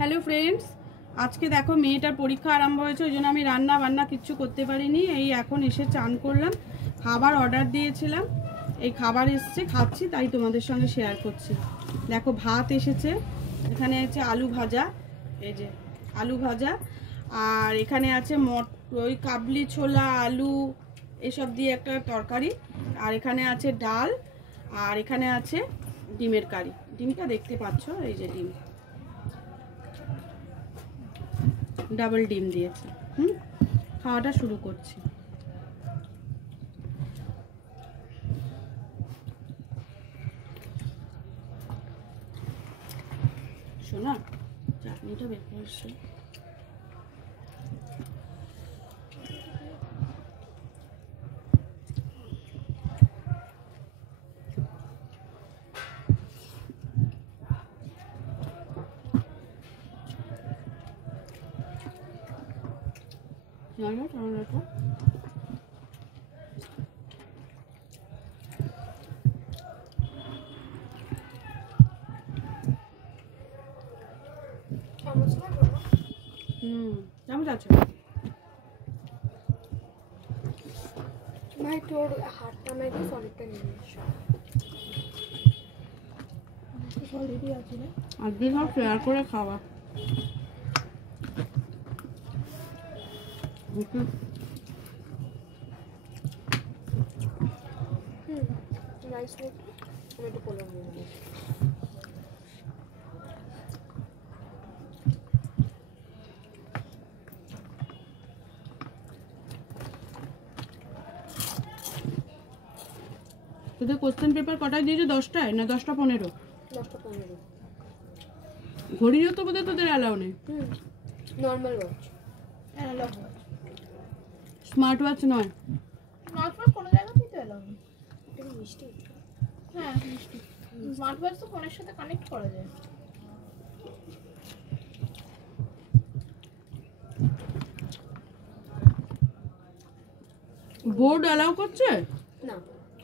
Hello friends, আজকে দেখো মেয়েটার পরীক্ষা আরম্ভ হয়েছে, ওই জন্য আমি রান্না বান্না কিচ্ছু করতে পারিনি। এই এখন এসে চান করলাম, খাবার অর্ডার দিয়েছিলাম, এই খাবার এসছে, খাচ্ছি, তাই তোমাদের সঙ্গে শেয়ার করছি। দেখো ভাত এসেছে, এখানে আছে আলু ভাজা, এই যে আলু ভাজা, আর এখানে আছে ওই কাবলি ছোলা আলু এসব দিয়ে একটা তরকারি, আর এখানে আছে ডাল, আর এখানে আছে ডিমের কারি। ডিমটা দেখতে পাচ্ছ, এই যে ডিম, ডাবল ডিম দিয়েছে। খাওয়াটা শুরু করছি। শোনা, চাটনিটা বের করছে। চামচ আছে ভাই, তোর হাতটা নাকি সলিডটা নিয়ে এসো। সলিডই আছে না, আজকে সব শেয়ার করে খাওয়া। রাইস নেই, আমি একটু পোলাও নিয়ে নেবো। তোদের কোশ্চেন পেপার কটায় দিয়েছে? 10টায় না 10টা 15? 10টা 15। ঘড়িও তো বোধহয় তোদের অ্যালাউ নেই। Normal watch, analogue watch, smart watch নয়। স্মার্ট ওয়াচ কোনো জায়গাতেই তো এলাও নেই। এটা কি মিষ্টি? হ্যাঁ মিষ্টি। স্মার্ট ওয়াচ তো ফোনের সাথে কানেক্ট করা যায়। বোর্ড অ্যালাউ করছে না,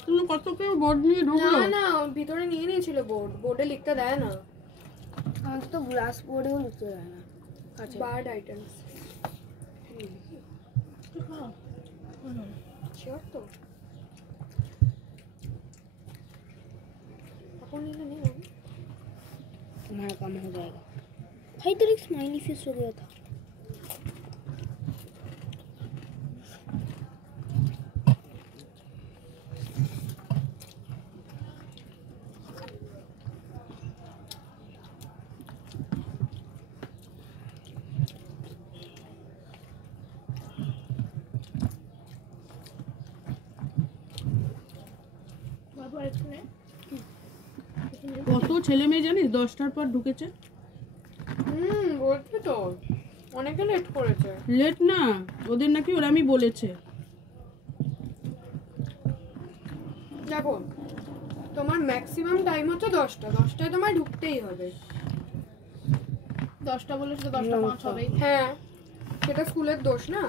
তুমি কত কেউ বোর্ড নিয়ে ঢুকলো? না, ভিতরে নিয়ে নিয়েছিল বোর্ডে লিখতে দেয় না। আমাদের তো গ্লাস বোর্ডেও লিখতে দেয় না। আচ্ছা, বার্ড আইটেমস। শিওর তো? अपन नहीं है, हमारा काम हो जाएगा। भाई तेरे एक स्माइली फेस हो गया था। কত ছেলে মেয়ে জানিস 10টার পর ঢুকেছে। বলছি তো অনেকে লেট করেছে। লেট না, ওদের নাকি ওরামি বলেছে। দেখো, তোমার ম্যাক্সিমাম টাইম হচ্ছে 10টায় তোমায় ঢুকতেই হবে। 10টা বলে শুধু 10টা 5 হবে। হ্যাঁ, সেটা স্কুলের দোষ না,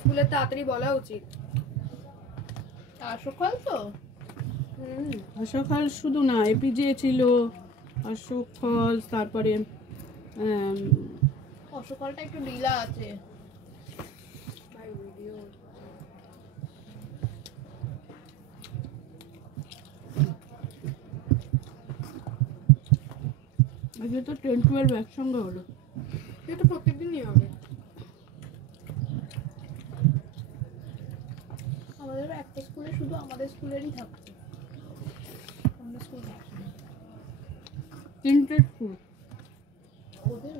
স্কুলের তাড়াতাড়ি বলা উচিত। আর সকাল তো সকাল শুধু না, এপিজে ছিল, অশোক ফল, তারপরে সকালটা একটু ঢিলা আছে। ভাই ভিডিও আজকে তো 10-12 একসঙ্গে হলো। এটা প্রত্যেকদিনই হবে। আমাদের একটা স্কুলে শুধু আমাদের স্কুলেরই থাকছে, অন্য স্কুল থাকছে না। 3টে স্কুল ওদের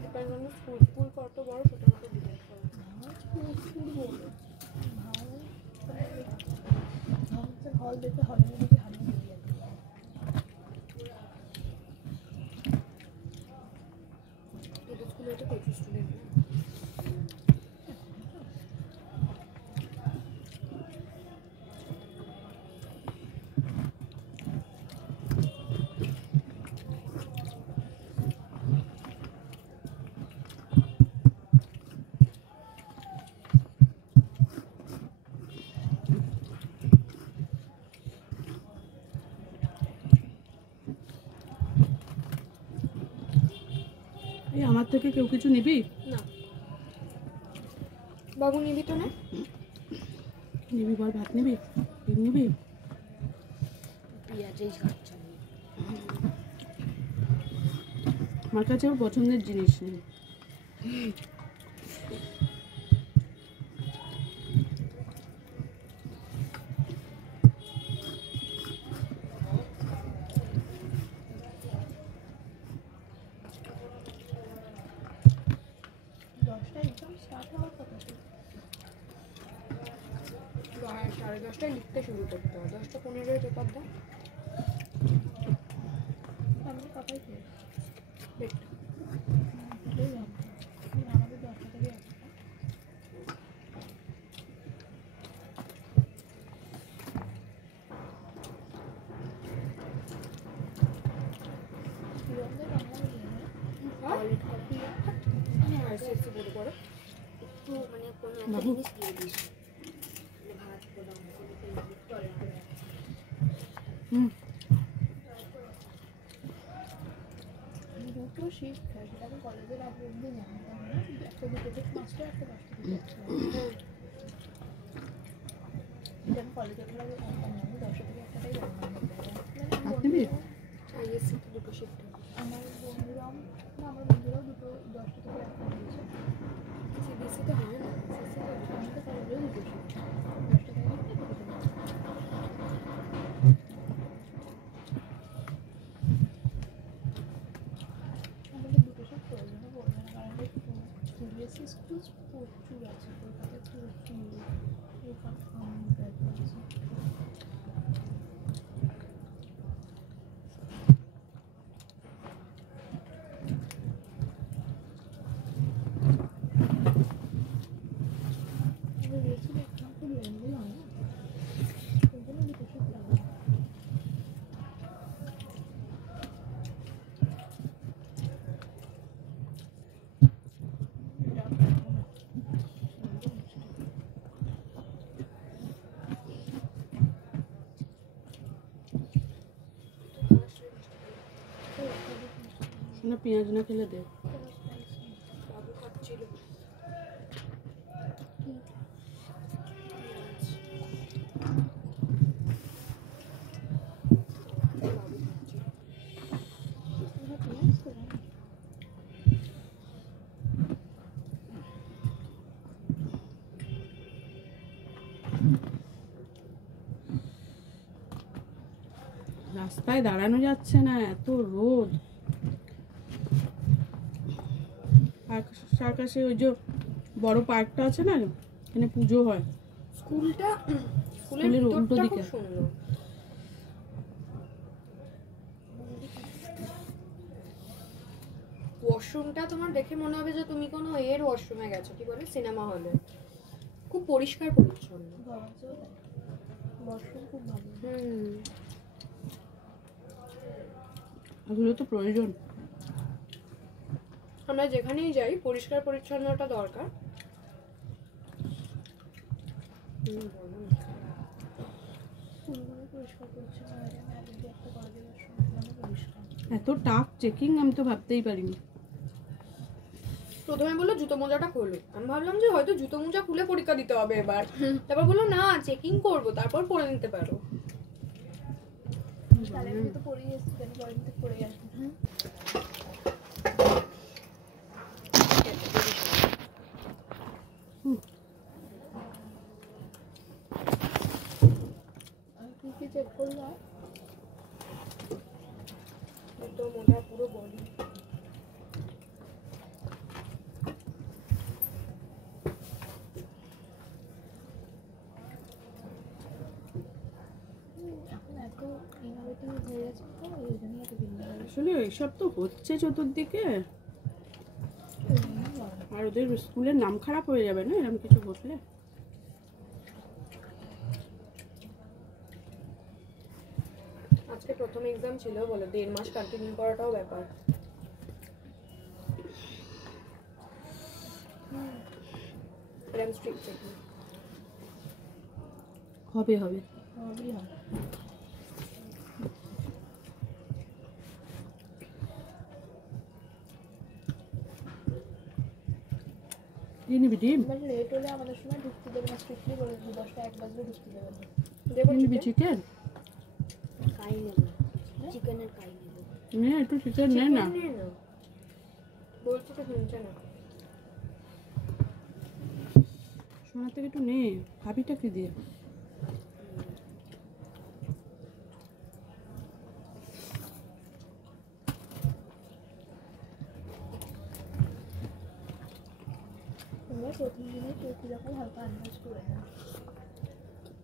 ডিপেন্ড অন স্কুল কত বড় সেটা মতো ডিপেন্ড করে। স্কুল বলে হল দেখে হলের মধ্যে হারিয়ে দিয়ে যাবে। এটা স্কুলে তো প্রচুর স্টুডেন্ট। এই আমার থেকে কেউ কিছু নিবি? না বাবু নিবি তো না? নিবি বল, ভাত নিবি? ডিম নিবি? পেঁয়াজেই খাচ্ছে আমি। আমার কাছে ওর পছন্দের জিনিস নেই। দশটা এক্সাম স্টার্ট হওয়ার কথা ছিল। 10:30টায় লিখতে শুরু করতে হবে, 10:15 পেপার দাও। আমি কথাই ছিল ডেটটা আমাদের 10টা থেকে একটা প্রিয়মদের বাংলা মিডিয়ামে এসএসসি বোর্ডে পড়ো। একটু মানে কোনো একটা জিনিস দিয়ে দিস, মানে ভাত পোলাও দুটো শিফট হয়, সেটা আমি কলেজের আগে অব্দি জানতাম না, কিন্তু একটা দুটো থেকে 5টা, একটা 10টা থেকে 1টা। এটা আমি কলেজের পর আগে জানতাম না, আমি 10টা থেকে 1টাই জানতাম। ভাত নিবি? আইএসসিতে দুটো শিফট হবে। আমার বন্ধুরাও দুটো 10টা থেকে 1টা দিয়েছে। সিবিএসসিতে হয় না, আমাদের কলেজেও দুটো শিফট, 10টা থেকে 1টা, 2টা থেকে 1টা। আমাদের দুটো সব প্রয়োজনে পড়বে না, কারণ সিবিএসসি স্কুল প্রচুর আছে, কলকাতায় প্রচুর আছে। আমাদের রেসির এক্সাম খুব লেন্দি হয় না, ওই জন্য দুটো সব লাগে। না পেঁয়াজ না খেলে দে। বাবু খাচ্ছিল। রাস্তায় দাঁড়ানো যাচ্ছে না, এত রোদ। সার্কাসে ওই যে বড় পার্কটা আছে না, এখানে পুজো হয়। স্কুলের স্কুলের উল্টো ভিতরটা দিকে। খুব সুন্দর। ওয়াশরুমটা তোমার দেখে মনে হবে যে তুমি কোনো এর ওয়াশরুমে গেছো, কি বলে সিনেমা হলে। খুব পরিষ্কার পরিচ্ছন্ন। ওয়াশরুম খুব ভালো। এগুলো তো প্রয়োজন। আমরা যেখানেই যাই পরিষ্কার পরিচ্ছন্নতা দরকার। স্কুলগুলো পরিষ্কার পরিচ্ছন্ন হয় না, আগে একটা কলেজের ওয়াশরুম মানে পরিষ্কার। এত টাফ চেকিং আমি তো ভাবতেই পারিনি। প্রথমে বললো জুতো মোজাটা খোলো, আমি ভাবলাম যে হয়তো জুতো মোজা খুলে পরীক্ষা দিতে হবে এবার। তারপর বললো না চেকিং করবো, তারপর পরে নিতে পারো। তাহলে আমি তো পরেই এসেছি, কেন পরের দিন থেকে পরেই আসবো। আমি কি কি চেক করলাম? জুতো মোজা পুরো বডি। এখন এত ইনোভেটিভ হয়ে গেছে তো, ওই জন্যই এত দিন লাগে। আসলে এইসব তো হচ্ছে চতুর্দিকে, ওই জন্যই বলে। আর ওদের স্কুলের নাম খারাপ হয়ে যাবে না এরকম কিছু ঘটলে। আজকে প্রথম এক্সাম ছিল বলে 1.5 মাস কন্টিনিউ করাটাও ব্যাপার। এরকম স্ট্রিক্ট চেকিং হবে হবে। সবই হয়। কি নিবি ডিম? মানে লেট হলে আমাদের সময় ঢুকতে দেবে না, স্ট্রিক্টলি বলে দিই 10টা 1 বাজলে ঢুকতে দেবে না। দেবো কি নিবি চিকেন? কাই নেবো, চিকেনের কাই নেবো। নে একটু চিকেন নে না। নিয়ে নাও। বলছি তো শুনছে না। সোনার থেকে একটু নে, খাবিটা কি দিয়ে? তোমরা প্রথম দিনে কেউ কীরকম হালকা আন্দাজ করে না।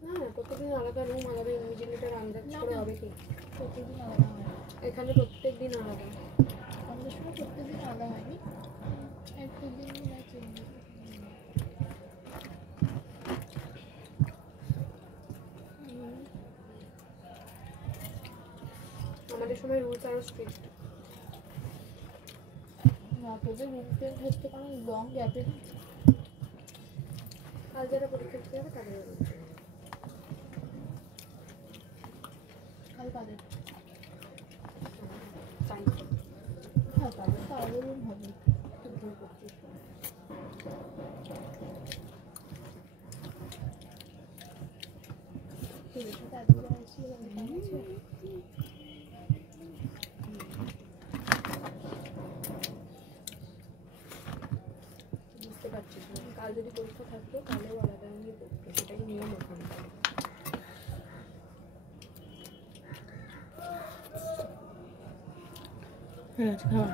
হ্যাঁ, প্রত্যেকদিন আলাদা রুম, আলাদা ইনভিজিলেটর আন্দাজ না, করে না। হবে কি? প্রত্যেকদিন আলাদা হয় না। এখানে প্রত্যেক দিন আলাদা। আমাদের সময় প্রত্যেকদিন আলাদা হয়নি, এক দুদিন মনে হয় চেঞ্জ। আমাদের সময় রুলস আরো স্ট্রিক্ট। না, তোদের রুম চেঞ্জ হচ্ছে কারণ লং গ্যাপে। কাল যারা পরীক্ষা দিতে যাবে তাদের কাল কাদের? সায়েন্স হ্যাঁ, তাদের তো আলাদা রুম হবে। তোদের সাথে এতগুলো আসছিল, কেমন আছে? বুঝতে পারছিস না। কাল যদি পরীক্ষা থাকতো তাহলেও আলাদা নিয়ে পড়তো, সেটাই নিয়ম ওখানে। ঠিক আছে খাওয়া।